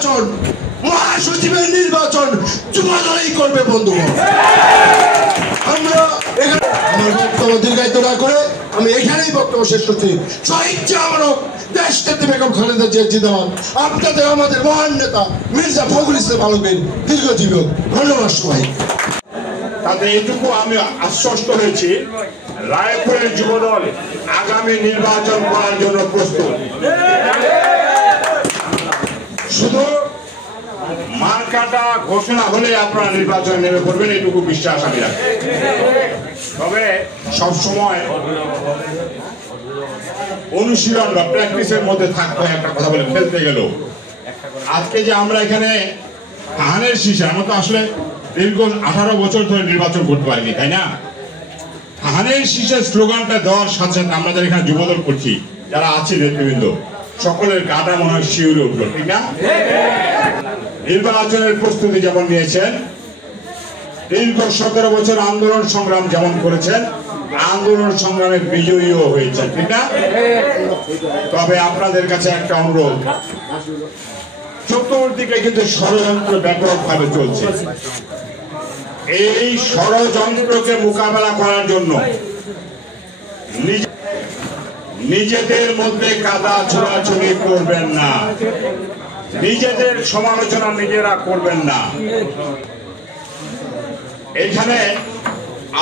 নির্বাচন, মহাসচিবের নির্বাচন যুবদলই করবে বন্ধু। আমরা আমার বক্তব্য দীর্ঘায়িত না করে আমি এখানেই বক্তব্য শেষ করছি। শহীদ জামানত দেশ নেত্রী বেগম খালেদা জিন্দাবাদ। আপনাদের আমাদের মহান নেতা মির্জা ফখরুল ইসলাম আলমগীর দীর্ঘজীবী হোক। ধন্যবাদ সবাই। তাতে এটুকু আমি আশ্বস্ত হয়েছি, রায়পুরের যুবদল আগামী নির্বাচন করার জন্য প্রস্তুত। শুধু মার্কাটা ঘোষণা হলে আপনারা নির্বাচনে নেমে পড়বেন, এটুকু বিশ্বাস আমি রাখি। তবে সবসময় অনুশীলন বা প্র্যাকটিসের মধ্যে থাকতে হয়। একটা কথা বলে ফেলতে গেল, আজকে যে আমরা এখানে ধানের শীষে, আমরা তো আসলে দীর্ঘ 18 বছর ধরে নির্বাচন করতে পারিনি, তাই না? ধানের শীষের স্লোগানটা দেওয়ার সাথে সাথে আমরা যারা এখানে যুবদল করছি, যারা আছি নেতৃবৃন্দ, সকলের গাটা মনে হয় শিউরে উঠলো, ঠিক না? নির্বাচনের প্রস্তুতি যেমন নিয়েছেন, দীর্ঘ 17 বছর আন্দোলন সংগ্রাম যেমন করেছেন, আন্দোলন সংগ্রামে বিজয়ীও হয়েছেন, ঠিক না? তবে আপনাদের কাছে একটা অনুরোধ, চতুর্দিকে কিন্তু ষড়যন্ত্র ব্যাপকভাবে চলছে। এই ষড়যন্ত্রকে মোকাবেলা করার জন্য নিজেদের মধ্যে কাদা ছোড়াছুড়ি করবেন না, নিজেদের সমালোচনা নিজেরা করবেন না। এখানে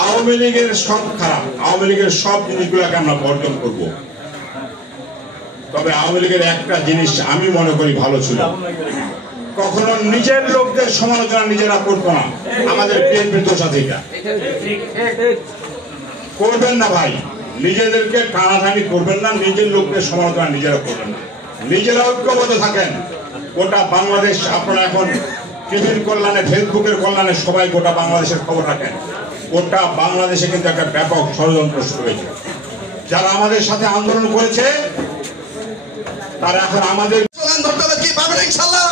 আওয়ামী লীগের সব খারাপ, আওয়ামী লীগের সব জিনিসগুলোকে আমরা বর্জন করব। তবে আওয়ামী লীগের একটা জিনিস আমি মনে করি ভালো ছিল, কখনো নিজের লোকদের সমালোচনা নিজেরা করতো না। আমাদের বিএনপির দোষ আছে, এটা করবেন না ভাই। নিজেদেরকে টানাটানি করবেন না, নিজের লোকদের সমালোচনা নিজেরা করবেন না, নিজেরা ঐক্যবদ্ধ থাকেন। গোটা বাংলাদেশ, আপনারা এখন টিভির কল্যাণে, ফেসবুকের কল্যাণে সবাই গোটা বাংলাদেশের খবর রাখেন। গোটা বাংলাদেশে কিন্তু একটা ব্যাপক ষড়যন্ত্র শুরু হয়েছে। যারা আমাদের সাথে আন্দোলন করেছে তারা এখন আমাদের ধরতে হবে। কি পারবেন ইনশাআল্লাহ?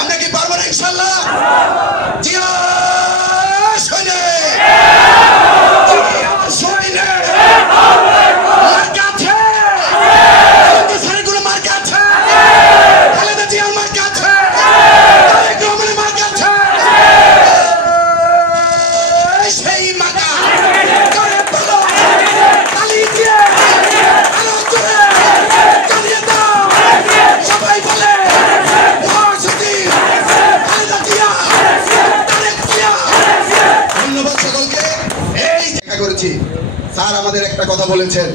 আমরা কি পারবেন ইনশাআল্লাহ? জিয়া সৈনে স্যার আমাদের একটা কথা বলেছেন,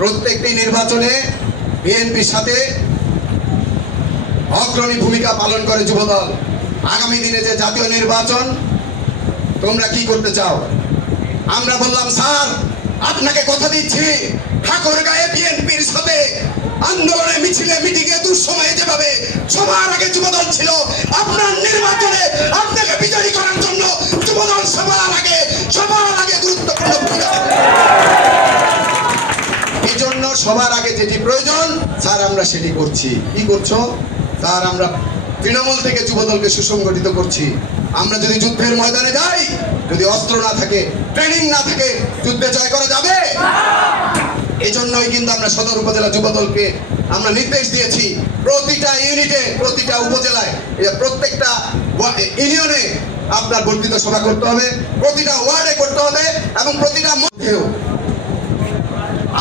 প্রত্যেকটি নির্বাচনে বিএনপির সাথে অগ্রণী ভূমিকা পালন করে যুবদল। আগামী দিনে যে জাতীয় নির্বাচন তোমরা কি করতে চাও? আমরা বললাম স্যার আপনাকে কথা দিচ্ছি, ঠাকুরগাঁয়ে বিএনপির সাথে আন্দোলনে, মিছিলে, মিটিংয়ে, দুঃসময়ে যেভাবে সবার আগে যুবদল ছিল, আপনার নির্বাচনে আপনাকে বিজয়ী করার জন্য যুবদল সবার আগে গুরুত্বপূর্ণ ভূমিকা। এই জন্য সবার আগে যেটি প্রয়োজন স্যার আমরা সেটি করছি। কি করছো স্যার? আমরা তৃণমূল থেকে যুবদলকে সুসংগঠিত করছি। আমরা যদি যুদ্ধের ময়দানে যাই, যদি অস্ত্র না থাকে, ট্রেনিং না থাকে, যুদ্ধে জয় করা যাবে? এই জন্যই কিন্তু আমরা সদর উপজেলা যুবদলকে আমরা নির্দেশ দিয়েছি, প্রতিটা ইউনিটে, প্রতিটা উপজেলায়, প্রত্যেকটা ইউনিয়নে আপনার বর্ধিত সভা করতে হবে, প্রতিটা ওয়ার্ডে করতে হবে, এবং প্রতিটা মধ্যেও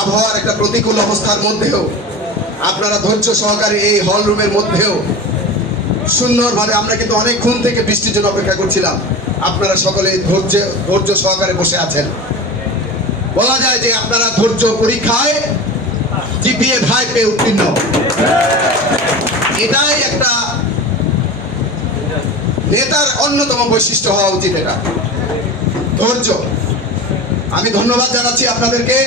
আবহাওয়ার একটা প্রতিকূল অবস্থার মধ্যেও আপনারা ধৈর্য সহকারে এই হল রুমের মধ্যেও সুন্দরভাবে, আমরা কিন্তু অনেকক্ষণ থেকে বৃষ্টির জন্য অপেক্ষা করছিলাম, আপনারা সকলে ধৈর্য সহকারে বসে আছেন। বলা যায় যে আপনারা ধৈর্য পরীক্ষায় জিপিএ 5 পেয়ে উত্তীর্ণ। এটাই একটা নেতার অন্যতম বৈশিষ্ট্য হওয়া উচিত, এটা ধৈর্য। আমি ধন্যবাদ জানাচ্ছি আপনাদেরকে।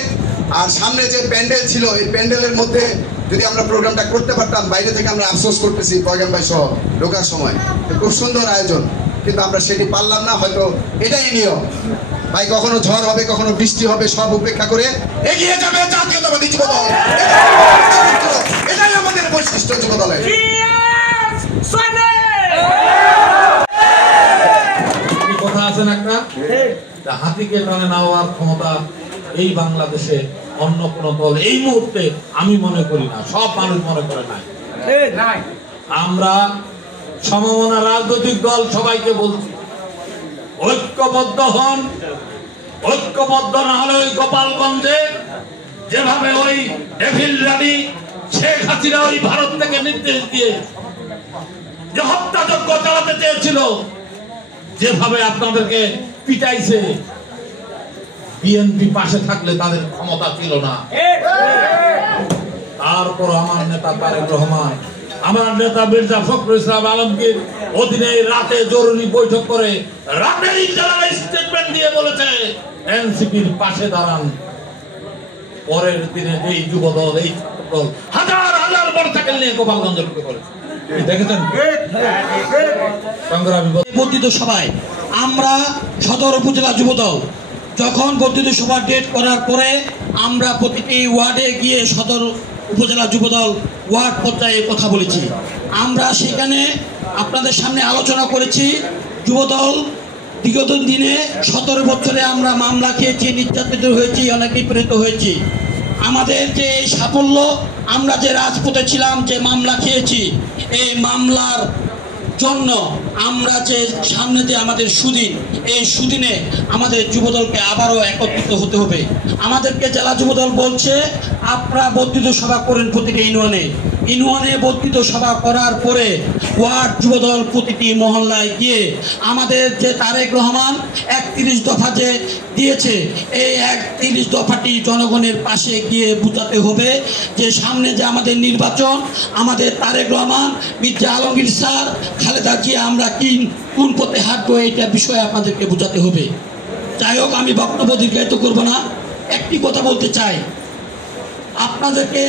আর সামনে যে প্যান্ডেল ছিল, এই প্যান্ডেলের মধ্যে যদি আমরা প্রোগ্রামটা করতে পারতাম, বাইরে থেকে আমরা আফসোস করতেছি প্রোগ্রাম ভাই সহ ঢোকার সময়, খুব সুন্দর আয়োজন, কিন্তু আমরা সেটি পারলাম না। হয়তো এটাই নিয়ম ভাই, কখনো ঝড় হবে, কখনো বৃষ্টি হবে, সব উপেক্ষা করে এগিয়ে যাবে জাতীয়তাবাদী যুবদল। এটাই আমাদের বৈশিষ্ট্য যুবদলের। কথা আছে না একটা, হাতিকে টানে নেওয়ার ক্ষমতা এই বাংলাদেশে অন্য কোন দল এই মুহূর্তে আমি মনে করি না, সব মানুষ মনে করে না। আমরা সমমনা রাজনৈতিক দল সবাইকে বলছি, ঐক্যবদ্ধ হন। ঐক্যবদ্ধ না হলে ওই গোপালগঞ্জে যেভাবে ওই ডেভিল রানী শেখ হাসিনা ওই ভারত থেকে নির্দেশ দিয়ে যে হত্যাযজ্ঞ চালাতে চেয়েছিল, যেভাবে আপনাদেরকে পিটাইছে, বিএনপি পাশে থাকলে তাদের ক্ষমতা ছিল না। তারপর আমার নেতা তারেক রহমান, আমার নেতা মির্জা ফখরুল ইসলাম আলমগীর অধীনে রাতে জরুরি বৈঠক করে রাতেই যারা স্টেটমেন্ট দিয়ে বলেছে এনসিপির পাশে দাঁড়ান। পরের দিনে এই যুবদল, এই দল হাজার হাজার মোটরসাইকেল নিয়ে গোপালগঞ্জে ঢুকে পড়েছে। দেখেছেন সংগ্রামী বর্ধিত সভায় আমরা সদর উপজেলা যুবদল যখন বর্ধিত সভা ডেট করার পরে আমরা প্রতিটি ওয়ার্ডে গিয়ে সদর উপজেলা যুবদল ওয়ার্ড পর্যায়ে কথা বলেছি। আমরা সেখানে আপনাদের সামনে আলোচনা করেছি, যুবদল বিগত দিনে 17 বছরে আমরা মামলা খেয়েছি, নির্যাতিত হয়েছি, অনেক নিপীড়িত হয়েছি। আমাদের যে এই সাফল্য, আমরা যে রাজপথে ছিলাম, যে মামলা খেয়েছি, এই মামলার জন্য আমরা যে সামনে যে আমাদের সুদিন, এই সুদিনে আমাদের যুবদলকে আবারও একত্রিত হতে হবে। আমাদেরকে জেলা যুবদল বলছে আপনারা বর্ধিত সভা করেন প্রতিটি ইউনিয়নে বর্ধিত সভা করার পরে ওয়ার্ড যুবদল প্রতিটি মহল্লায় গিয়ে আমাদের যে তারেক রহমান 31 দফা যে দিয়েছে, এই 31 দফাটি জনগণের পাশে গিয়ে বুঝাতে হবে যে সামনে যে আমাদের নির্বাচন, আমাদের তারেক রহমান, মির্জা আলমগীর স্যার, খালেদা জিয়া আমরা কোন পথে হাঁটবো, এইটা বিষয়ে আপনাদেরকে বোঝাতে হবে। যাই হোক, আমি বক্তব্য দীর্ঘায়িত করবো না, একটি কথা বলতে চাই আপনাদেরকে।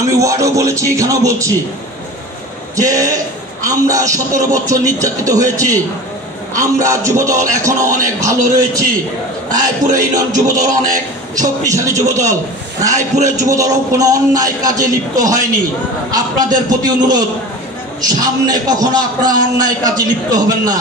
আমি ওয়ার্ডও বলেছি, এখানেও বলছি যে আমরা 17 বছর নির্যাতিত হয়েছি। আমরা যুবদল এখনো অনেক ভালো রয়েছি। রায়পুরে ইউনিয়ন যুবদল অনেক শক্তিশালী যুবদল। রায়পুরের যুবদলও কোনো অন্যায় কাজে লিপ্ত হয়নি। আপনাদের প্রতি অনুরোধ, সামনে কখনো আপনারা অন্যায় কাজে লিপ্ত হবেন না।